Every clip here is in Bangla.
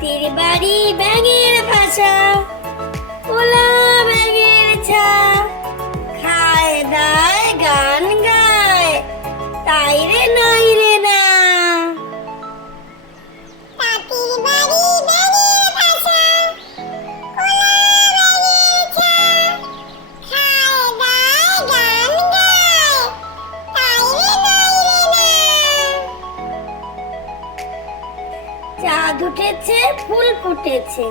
তাঁতির বাড়ি ব্যাঙের ভাষা, ওলা ব্যাঙের ছা খায় দায়, গান গায়, তাই রে নাই রে না। তাঁতির বাড়ি চাঁদ উঠেছে, ফুল ফুটেছে।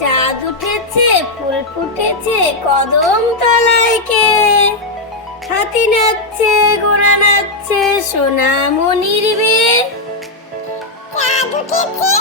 চাঁদ উঠেছে, ফুল ফুটেছে, কদম তলায় কে? হাতি নাচছে, ঘোড়া নাচছে সোনা মনির বে চাঁদ উঠেছে